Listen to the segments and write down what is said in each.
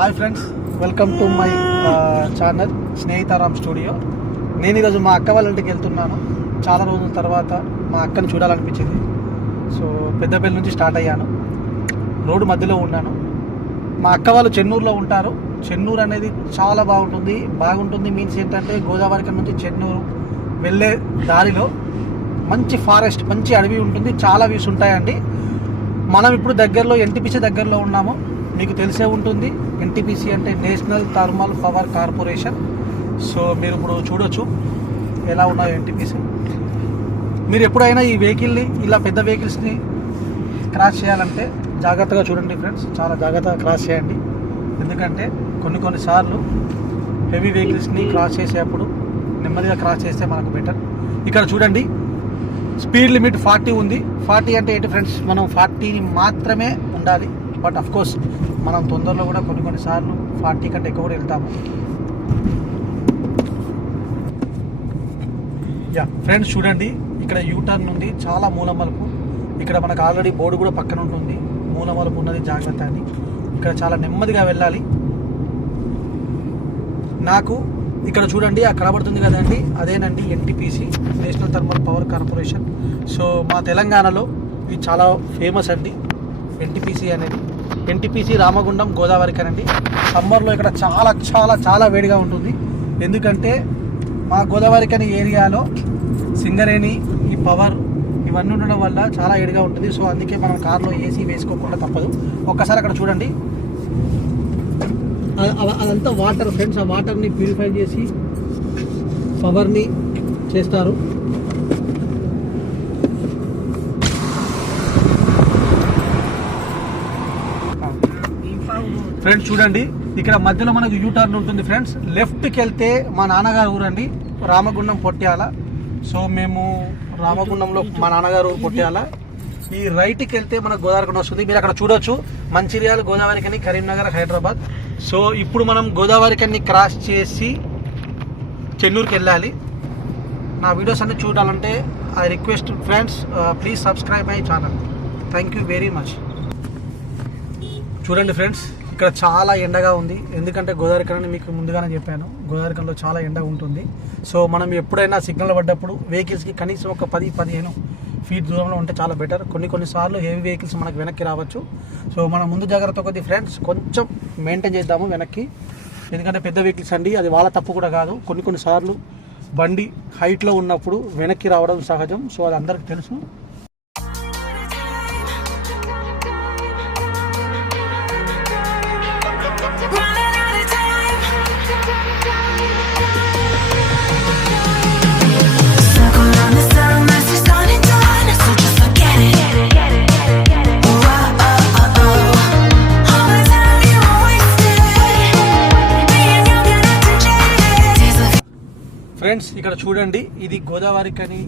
Hi friends, welcome to my channel Snehitharam studio. నేను ఈరోజు మా అక్క వాళ్ళ ఇంటికి వెళ్తున్నాను. చాలా రోజుల తర్వాత మా అక్కని చూడాలనిపించింది. సో పెద్దపల్లి నుంచి స్టార్ట్ అయ్యాను. రోడ్డు మధ్యలో ఉన్నాను. మా అక్క వాళ్ళు చెన్నూరులో ఉంటారు. చెన్నూరు అనేది చాలా బాగుంటుంది మీన్స్ ఏంటంటే గోదావరి నుంచి చెన్నూరు వెళ్ళే దారిలో మంచి ఫారెస్ట్, మంచి అడవి ఉంటుంది. చాలా వ్యూస్ ఉంటాయండి. మనం ఇప్పుడు దగ్గరలో ఎన్టీపీసీ దగ్గరలో ఉన్నాము. మీకు తెలిసే ఉంటుంది, ఎన్టీపీసీ అంటే national thermal power corporation. So మీరు ఇప్పుడు చూడొచ్చు ఎలా ఉన్నాయో ఎన్టీపీసీ. మీరు ఎప్పుడైనా ఈ వెహికల్ని, ఇలా పెద్ద వెహికల్స్ని క్రాస్ చేయాలంటే జాగ్రత్తగా చూడండి ఫ్రెండ్స్. చాలా జాగ్రత్తగా క్రాస్ చేయండి. ఎందుకంటే కొన్నిసార్లు హెవీ వెహికల్స్ని క్రాస్ చేసేటప్పుడు నెమ్మదిగా క్రాస్ చేస్తే మనకు బెటర్. ఇక్కడ చూడండి, స్పీడ్ లిమిట్ 40 ఉంది. 40 అంటే ఏంటి ఫ్రెండ్స్, మనం 40 మాత్రమే ఉండాలి. బట్ అఫ్ కోర్స్ మనం తొందరలో కూడా కొన్నిసార్లు 40 కంటే ఎక్కువ కూడా వెళ్తాము. యా ఫ్రెండ్స్, చూడండి ఇక్కడ యూటర్న్ ఉంది, చాలా మూలమలుపు. ఇక్కడ మనకు ఆల్రెడీ బోర్డు కూడా పక్కన ఉంటుంది, మూలమలుపు ఉన్నది జాగ్రత్త అని. ఇక్కడ చాలా నెమ్మదిగా వెళ్ళాలి. నాకు ఇక్కడ చూడండి, ఆ కనబడుతుంది కదండి, అదేనండి NTPC, national thermal power corporation. So మా తెలంగాణలో ఇది చాలా ఫేమస్ అండి ఎన్టీపీసీ అనేది. ఎన్టీపీసీ రామగుండం గోదావరికి అనండి. సమ్మర్లో ఇక్కడ చాలా చాలా చాలా వేడిగా ఉంటుంది. ఎందుకంటే మా గోదావరికి అనే ఏరియాలో సింగరేణి, ఈ పవర్ ఇవన్నీ ఉండడం వల్ల చాలా వేడిగా ఉంటుంది. సో అందుకే మనం కార్లో ఏసీ వేసుకోకుండా తప్పదు. ఒక్కసారి అక్కడ చూడండి, అదంతా వాటర్ ఫ్రెండ్స్. ఆ వాటర్ని ప్యూరిఫై చేసి పవర్ని చేస్తారు. ఫ్రెండ్స్ చూడండి, ఇక్కడ మధ్యలో మనకు యూటర్న్ ఉంటుంది ఫ్రెండ్స్. లెఫ్ట్కి వెళ్తే మా నాన్నగారు ఊరండి, రామగుండం పొట్యాల. సో మేము రామగుండంలో మా నాన్నగారు ఊరు పొట్యాల. ఈ రైట్కి వెళ్తే మనకు గోదావరికని వస్తుంది. మీరు అక్కడ చూడొచ్చు, మంచిర్యాల, గోదావరికని, కరీంనగర్, హైదరాబాద్. సో ఇప్పుడు మనం గోదావరికని క్రాస్ చేసి చెన్నూరుకి వెళ్ళాలి. నా వీడియోస్ అన్ని చూడాలంటే I request friends, please subscribe my channel. Thank you very much. చూడండి ఫ్రెండ్స్, ఇక్కడ చాలా ఎండగా ఉంది. ఎందుకంటే గోదావరికని మీకు ముందుగానే చెప్పాను, గోదావరికనిలో చాలా ఎండ ఉంటుంది. సో మనం ఎప్పుడైనా సిగ్నల్ పడ్డప్పుడు వెహికల్స్కి కనీసం ఒక 10-15 ఫీట్ దూరంలో ఉంటే చాలా బెటర్. కొన్నిసార్లు హెవీ వెహికల్స్ మనకు వెనక్కి రావచ్చు. సో మనం ముందు జాగ్రత్త కొద్ది ఫ్రెండ్స్ కొంచెం మెయింటైన్ చేద్దాము వెనక్కి. ఎందుకంటే పెద్ద వెహికల్స్ అండి, అది వాళ్ళ తప్పు కూడా కాదు. కొన్నిసార్లు బండి హైట్లో ఉన్నప్పుడు వెనక్కి రావడం సహజం. సో అది అందరికీ తెలుసు. ఫ్రెండ్స్ ఇక్కడ చూడండి, ఇది గోదావరికని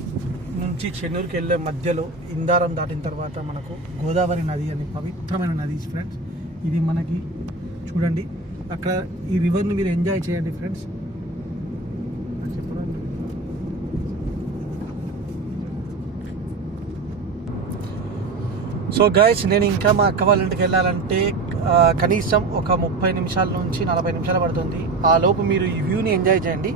నుంచి చెన్నూరుకి వెళ్ళే మధ్యలో ఇందారం దాటిన తర్వాత మనకు గోదావరి నది అని పవిత్రమైన నది ఫ్రెండ్స్. ఇది మనకి చూడండి, అక్కడ ఈ రివర్ని మీరు ఎంజాయ్ చేయండి ఫ్రెండ్స్. సో గైస్, నేను ఇంకా మా అక్క వాళ్ళ ఇంటికి వెళ్ళాలంటే కనీసం ఒక 30 నిమిషాల నుంచి 40 నిమిషాలు పడుతుంది. ఆ లోపు మీరు ఈ వ్యూని ఎంజాయ్ చేయండి.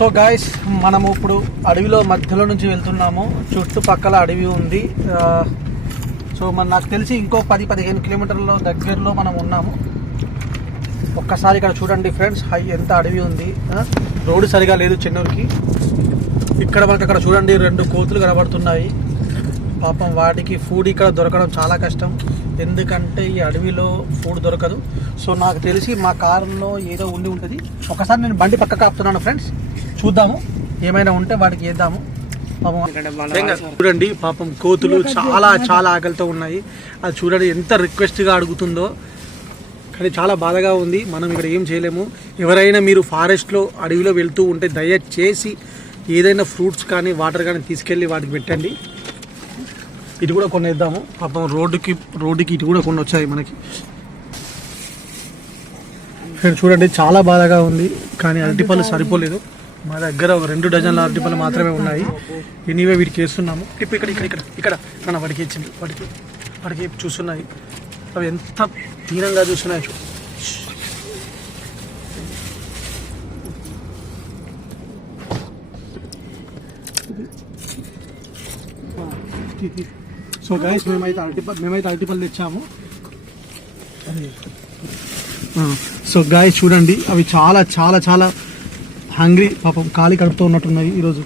సో గాయస్ మనము ఇప్పుడు అడవిలో మధ్యలో నుంచి వెళ్తున్నాము. చుట్టుపక్కల అడవి ఉంది. సో నాకు తెలిసి ఇంకో 10-15 కిలోమీటర్ల దగ్గరలో మనం ఉన్నాము. ఒక్కసారి ఇక్కడ చూడండి ఫ్రెండ్స్, ఎంత అడవి ఉంది. రోడ్డు సరిగా లేదు చెన్నూరుకి. ఇక్కడ మనకి అక్కడ చూడండి 2 కోతులు కనబడుతున్నాయి. పాపం వాటికి ఫుడ్ ఇక్కడ దొరకడం చాలా కష్టం, ఎందుకంటే ఈ అడవిలో ఫుడ్ దొరకదు. సో నాకు తెలిసి మా కారులో ఏదో ఉండి ఉంటుంది. ఒకసారి నేను బండి పక్కకు ఆపుతున్నాను ఫ్రెండ్స్, చూద్దాము ఏమైనా ఉంటే వాటికి వేద్దాము. చూడండి పాపం కోతులు చాలా ఆకలితో ఉన్నాయి. అది చూడండి ఎంత రిక్వెస్ట్గా అడుగుతుందో, కానీ చాలా బాధగా ఉంది. మనం ఇక్కడ ఏం చేయలేము. ఎవరైనా మీరు ఫారెస్ట్లో అడవిలో వెళ్తూ ఉంటే దయచేసి ఏదైనా ఫ్రూట్స్ కానీ వాటర్ కానీ తీసుకెళ్ళి వాటికి పెట్టండి. ఇటు కూడా కొన్ని వేద్దాము. పాపం రోడ్డుకి ఇటు కూడా కొన్ని వచ్చాయి మనకి. చూడండి చాలా బాధగా ఉంది, కానీ అరటిపళ్ళు సరిపోలేదు. మా దగ్గర ఒక 2 డజన్ల అరటిపళ్ళు మాత్రమే ఉన్నాయి. ఎనీవే వీటికి వేస్తున్నాము. ఇక్కడ వాడికి ఇచ్చింది, వాడికి చూస్తున్నాయి. అవి ఎంత దీనంగా చూస్తున్నాయి. సో గైస్ మేమైతే అరటిపళ్ళు తెచ్చాము. సో గాయస్ చూడండి, అవి చాలా హంగ్రీ, పాపం ఖాళీ కడుపుతూ ఉన్నట్టున్నాయి ఈరోజు.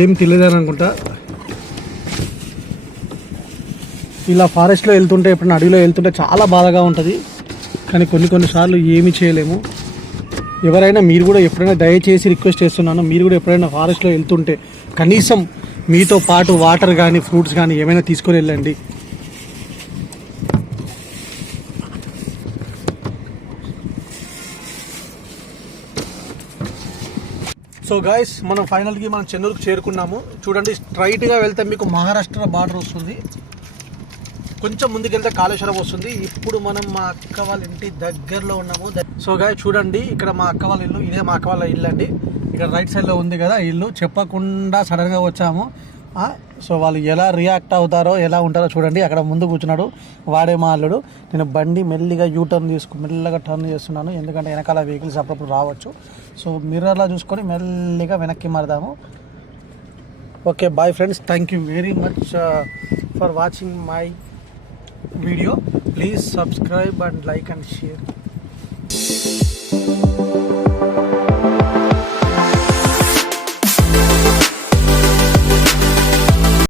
ఏం తెలియదని అనుకుంటా. ఇలా ఫారెస్ట్లో వెళ్తుంటే, ఎప్పుడైనా అడవిలో వెళ్తుంటే చాలా బాధగా ఉంటుంది, కానీ కొన్నిసార్లు ఏమీ చేయలేము. ఎవరైనా మీరు కూడా ఎప్పుడైనా దయచేసి రిక్వెస్ట్ చేస్తున్నాను, మీరు కూడా ఎప్పుడైనా ఫారెస్ట్లో వెళ్తుంటే కనీసం మీతో పాటు వాటర్ కానీ ఫ్రూట్స్ కానీ ఏమైనా తీసుకొని వెళ్ళండి. సో గాయస్ మనం ఫైనల్గా మనం చెన్నూరుకు చేరుకున్నాము. చూడండి, స్ట్రైట్గా వెళ్తే మీకు మహారాష్ట్ర బార్డర్ వస్తుంది, కొంచెం ముందుకెళ్తే కాళేశ్వరం వస్తుంది. ఇప్పుడు మనం మా అక్క వాళ్ళ ఇంటి దగ్గరలో ఉన్నాము. సో గాయస్ చూడండి, ఇక్కడ మా అక్క వాళ్ళ ఇల్లు, ఇదే మా అక్క వాళ్ళ ఇల్లు అండి. ఇక్కడ రైట్ సైడ్లో ఉంది కదా ఇల్లు. చెప్పకుండా సడన్గా వచ్చాము. సో వాళ్ళు ఎలా రియాక్ట్ అవుతారో, ఎలా ఉంటారో చూడండి. అక్కడ ముందు కూర్చున్నాడు, వాడే మా అల్లుడు. నేను బండి మెల్లిగా మెల్లగా టర్న్ చేస్తున్నాను, ఎందుకంటే వెనకాల వెహికల్స్ అప్పుడప్పుడు రావచ్చు. సో మిర్రర్లా చూసుకొని మెల్లిగా వెనక్కి మారదాము. Okay bye friends, thank you very much for watching my video. Please subscribe and like and share.